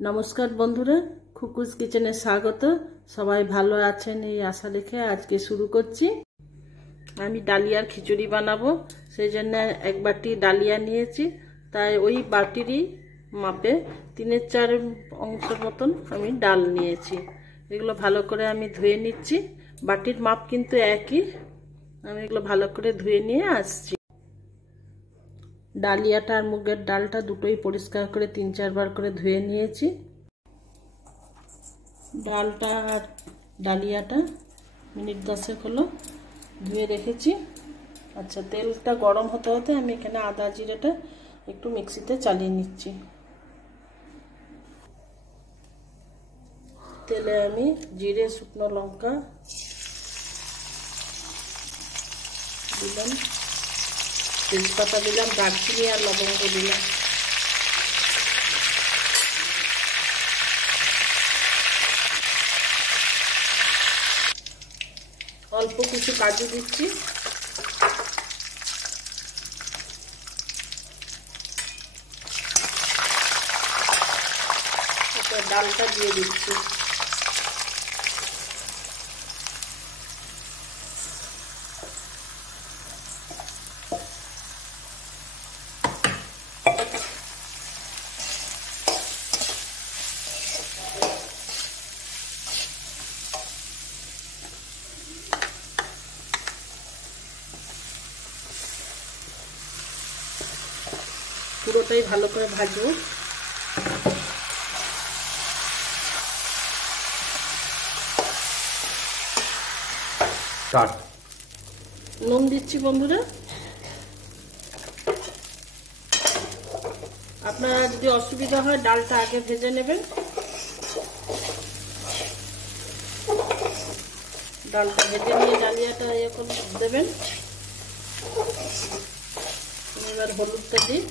নমস্কার বন্ধুরা, খুকুস কিচেনে স্বাগত। সবাই ভালো আছেন এই আশা রেখে আজকে শুরু করছি। আমি ডালিয়ার খিচুড়ি বানাবো, সেই জন্য এক বাটি ডালিয়া নিয়েছি। তাই ওই বাটিরই মাপে 3/4 অংশের মতন আমি ডাল নিয়েছি। এগুলো ভালো করে আমি ধুয়ে নিচ্ছি। বাটির মাপ কিন্তু একই। আমি এগুলো ভালো করে ধুয়ে নিয়ে আসছি। ডালিয়াটা আর মুগের ডালটা দুটোই পরিষ্কার করে 3-4 বার করে ধুয়ে নিয়েছি। ডালটা আর ডালিয়াটা মিনিট 10 হলো ধুয়ে রেখেছি। আচ্ছা, তেলটা গরম হতে হতে আমি এখানে আদা জিরেটা একটু মিক্সিতে চালিয়ে নিচ্ছি। তেলে আমি জিরে, শুকনো লঙ্কা দিলাম, তেজপাতা দিলাম, দারচিনি আর লবঙ্গ দিলাম। অল্প কিছু কাজু দিচ্ছি। ডালটা দিয়ে দিচ্ছি। পুরোটাই ভালো করে ভাজবো। নুন দিচ্ছি বন্ধুরা। আপনারা যদি অসুবিধা হয় ডালটা আগে ভেজে নেবেন। ডালটা ভেজে নিয়ে ডালিয়াটা এখন দেবেন। এবার হলুদটা দিই।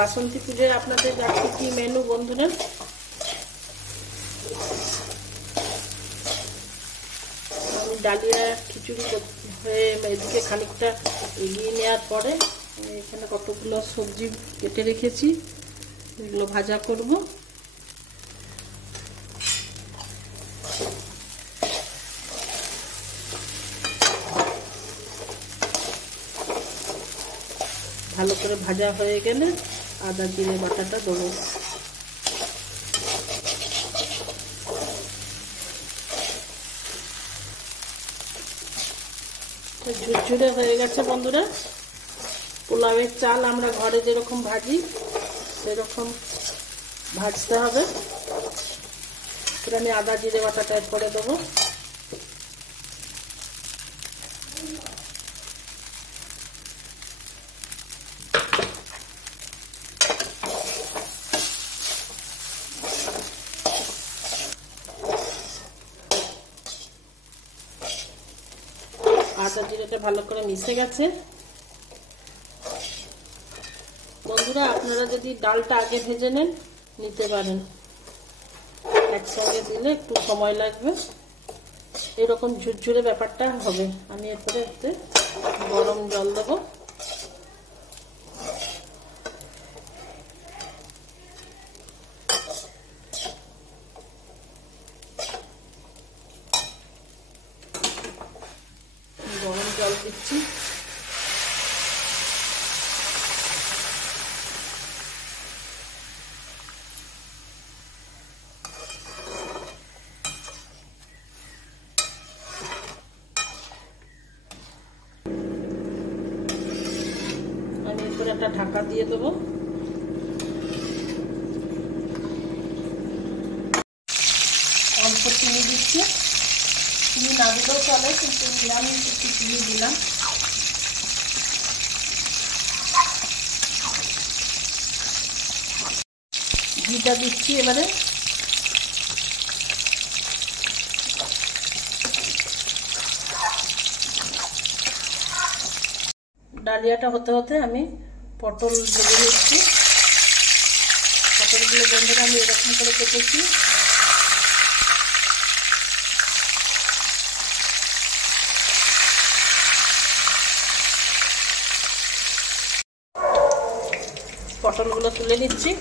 বাসন্তী পুজোয় আপনাদের আজকে কি মেনু বন্ধুরা? আমি ডালিয়া খিচুড়ি হয়ে এদিকে খানিকটা এগিয়ে নেওয়ার পরে এখানে কতগুলো সবজি কেটে রেখেছি, এগুলো ভাজা করব। ভালো করে ভাজা হয়ে গেলে আদা জিরে বাটাটা দেবো। ঝুরঝুরে হয়ে গেছে বন্ধুরা। পোলাওয়ের চাল আমরা ঘরে যেরকম ভাজি সেরকম ভাজতে হবে। আমি আদা জিরে বাটাটা অ্যাড করে দেবো। আদা জিরেটা ভালো করে মিশে গেছে। বন্ধুরা, আপনারা যদি ডালটা আগে ভেজে নেন নিতে পারেন, একসঙ্গে দিলে একটু সময় লাগবে। এরকম ঝুরঝুরে ব্যাপারটা হবে। আমি এরপরে একটু গরম জল দেবো। গরম জল দিচ্ছি। আমি এরপরে একটা ঢাকা দিয়ে দেবো। অল্প চিনি দিচ্ছি। চিনি না দিলেও চলে, কিন্তু নিরামিষ একটু চিনি দিলাম। ঘিটা দিচ্ছি এবারে। ডালিয়াটা হতে হতে আমি পটল ভেজে নিচ্ছি। পটলগুলো বন্ধুরা আমি এরকম করে কেটেছি। পটলগুলো তুলে নিচ্ছি।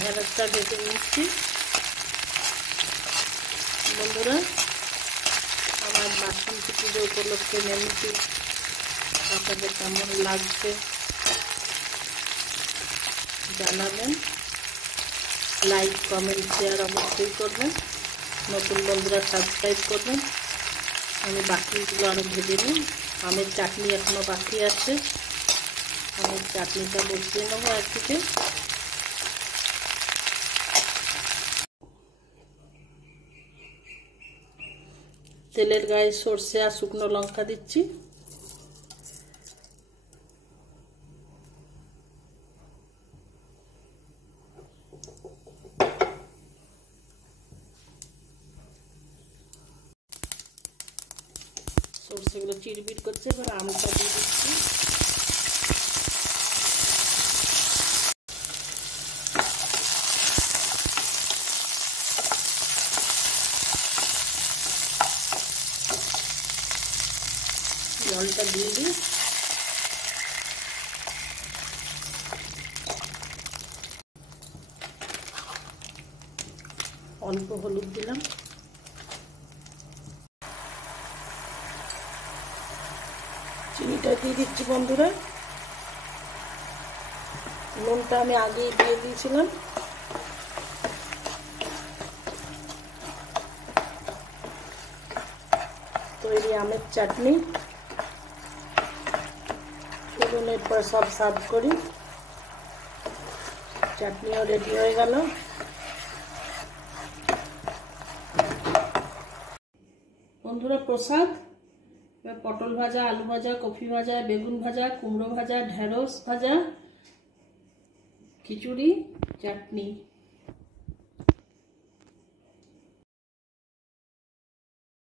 ঢেঁড়সটা ভেজে নিচ্ছি বন্ধুরা। আমার বাসন্তী পুজো উপলক্ষে মেনুটি আপনাদের কেমন লাগছে জানাবেন। লাইক কমেন্ট শেয়ার অবশ্যই করবেন। নতুন বন্ধুরা সাবস্ক্রাইব করবেন। আমি বাকিগুলো আরও ভেজে নিই। আমের চাটনি এখনও বাকি আছে। আমের চাটনিটা বসিয়ে নেবো একদিকে। তেলের গায়ে সর্ষে আর শুকনো লঙ্কা দিচ্ছি। সর্ষেগুলো চিড়বিড় করছে, এবার আমটা দিয়ে দিচ্ছি। জলটা দিয়ে দিই। অল্প হলুদ দিলাম। চিনিটা দিয়ে দিচ্ছি বন্ধুরা। নুনটা আমি আগেই দিয়ে দিয়েছিলাম। তৈরি আমের চাটনি। চলুন এরপর সব সার্ভ করি। চাটনিও রেডি হয়ে গেল বন্ধুরা। প্রসাদ পটল ভাজা, আলু ভাজা, কফি ভাজা, বেগুন ভাজা, কুমড়ো ভাজা, ঢেঁড়স ভাজা, খিচুড়ি, চাটনি।